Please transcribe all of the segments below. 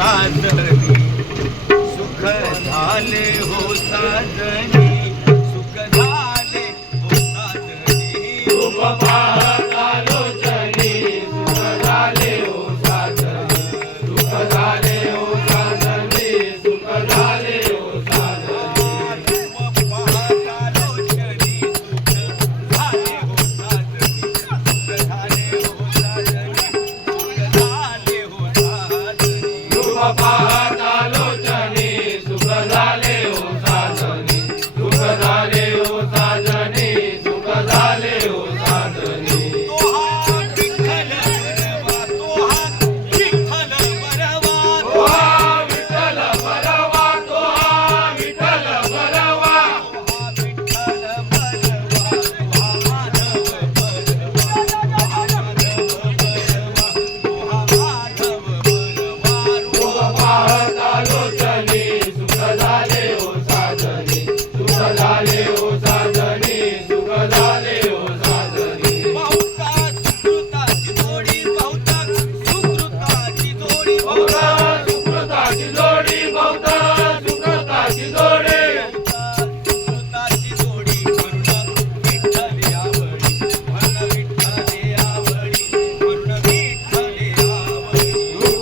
sad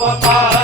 কথা